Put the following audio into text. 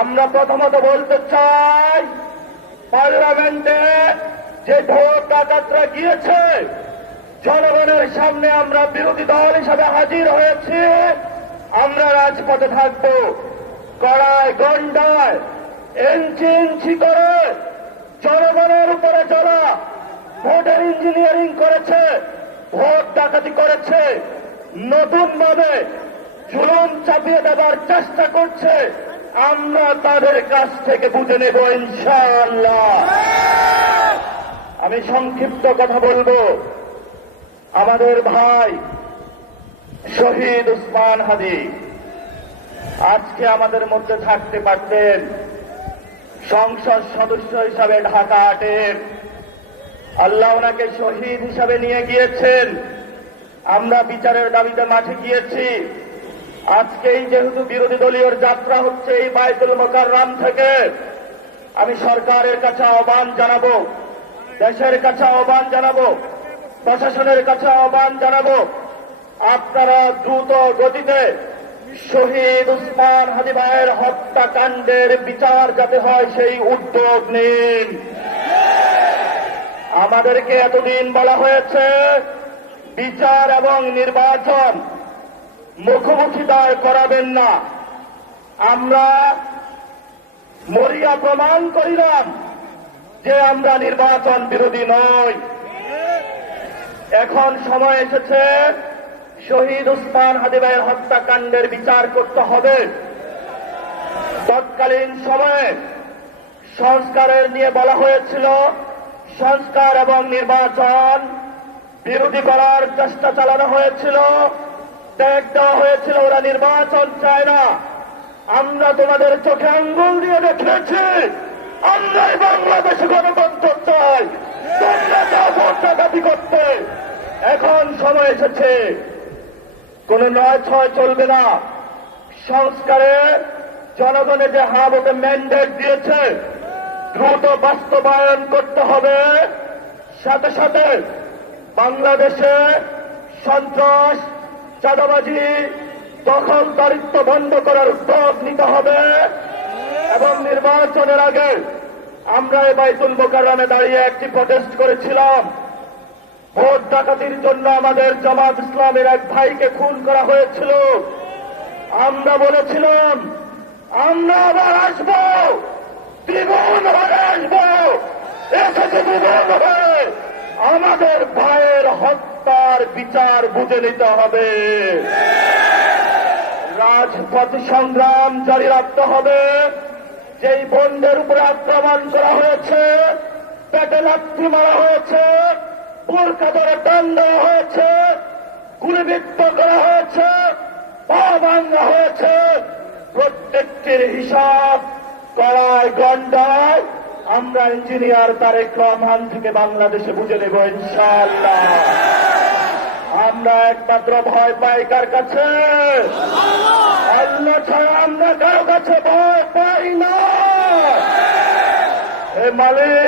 আমরা প্রথমত বলতে চাই, পার্লামেন্টে যে ভোট ডাকাতরা গিয়েছে, জনগণের সামনে আমরা বিরোধী দল হিসাবে হাজির হয়েছি। আমরা রাজপথে থাকব, কড়ায় গন্ডায়, ইঞ্চি ইঞ্চি করে জনগণের উপরে যারা ভোটের ইঞ্জিনিয়ারিং করেছে, ভোট ডাকাতি করেছে নতুন ভাবে জুলুম চাপিয়ে দেবার চেষ্টা করছে আমরা তাদের কাছ থেকে বুঝে নেব ইনশাআল্লাহ। আমি সংক্ষিপ্ত কথা বলব। আমাদের ভাই শহীদ উসমান হাদি আজকে আমাদের মধ্যে থাকতে পারতেন সংসদ সদস্য হিসাবে ঢাকা আটের। আল্লাহ ওনাকে শহীদ হিসাবে নিয়ে গিয়েছেন। আমরা বিচারের দাবিতে মাঠে গিয়েছি। আজকেই যেহেতু বিরোধী দলীয় যাত্রা হচ্ছে এই বাইতুল মোকাররাম থেকে, আমি সরকারের কাছে আহ্বান জানাব, দেশের কাছে আহ্বান জানাব, প্রশাসনের কাছে আহ্বান জানাব, আপনারা দ্রুত গতিতে শহীদ উসমান হাদি ভাইয়ের হত্যাকাণ্ডের বিচার যাতে হয় সেই উদ্যোগ নিন। আমাদেরকে এতদিন বলা হয়েছে, বিচার এবং নির্বাচন মুখোমুখি দায় করাবেন না। আমরা মরিয়া প্রমাণ করিলাম যে আমরা নির্বাচন বিরোধী নই। এখন সময় এসেছে, শহীদ উসমান হাদিবাইয়ের হত্যাকাণ্ডের বিচার করতে হবে। তৎকালীন সময়ে সংস্কারের নিয়ে বলা হয়েছিল, সংস্কার এবং নির্বাচন বিরোধী করার চেষ্টা চালানো হয়েছিল। ত্যাগ দেওয়া হয়েছিল, ওরা নির্বাচন চায় না। আমরা তোমাদের চোখে আঙ্গুল দিয়ে দেখিয়েছি আমরাই বাংলাদেশে গণতন্ত্র চাই। তোমরা দাবি করতে? এখন সময় এসেছে। কোন নয় ছয় চলবে না। সংস্কারে জনগণে যে হাবকে ম্যান্ডেট দিয়েছে, দ্রুত বাস্তবায়ন করতে হবে। সাথে সাথে বাংলাদেশে সন্ত্রাস চাঁদাবাজি দখল দারিত্ব বন্ধ করার উদ্যোগ নিতে হবে। এবং নির্বাচনের আগে আমরা এই বাইতুল মোকাররামে দাঁড়িয়ে একটি প্রটেস্ট করেছিলাম। ভোট ডাকাতির জন্য আমাদের জামাত ইসলামের এক ভাইকে খুন করা হয়েছিল। আমরা বলেছিলাম, আমরা আবার আসব। দ্বিগুণ হয়ে আসব। এসেছে দ্বিগুণ হয়ে আমাদের ভাইয়ের হত্যার বিচার বুঝে নিতে হবে। রাজপথ সংগ্রাম জারি রাখতে হবে। যেই বন্ধের উপরে আক্রমণ করা হয়েছে, পেটে লাথি মারা হয়েছে বোরকা ধরে টান দেওয়া হয়েছে, গুলিবিদ্ধ করা হয়েছে, পা হয়েছে। প্রত্যেকটির হিসাব করায় গন্ডায় আমরা ইঞ্জিনিয়ার তারেক রহমান থেকে বাংলাদেশে বুঝে নেব, ইনশাআল্লাহ। আমরা একমাত্র ভয় পাই কার কাছে? আল্লাহ ছাড়া আমরা কারও কাছে ভয় পাই না। এ মালিক!